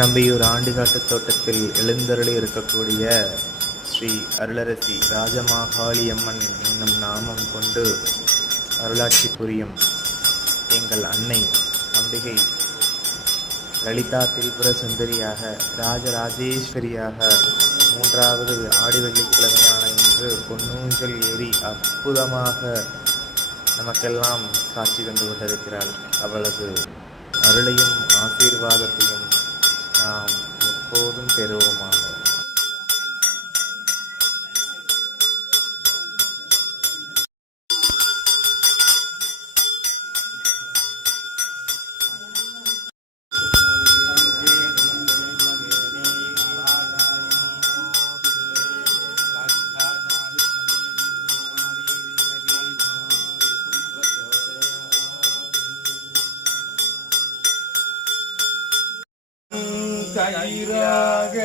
நம்பியூர் ஆண்டுகாட்டு தோட்டத்தில் எழுந்தருளி இருக்கக்கூடிய ஸ்ரீ அருளரசி ராஜமாகாளியம்மன் என்னும் நாமம் கொண்டு அருளாட்சி புரியும் எங்கள் அன்னை அம்பிகை லலிதா திரிபுர சுந்தரியாக ராஜராஜேஸ்வரியாக மூன்றாவது ஆடி வெள்ளிக்கிழமையான இன்று பொன்னூஞ்சல் ஏறி அற்புதமாக நமக்கெல்லாம் காட்சி தந்து கொண்டிருக்கிறாள். அவளது அருளையும் ஆசீர்வாதத்தையும் நாம் எப்போதும் பெறுவோமாக. கயிறாக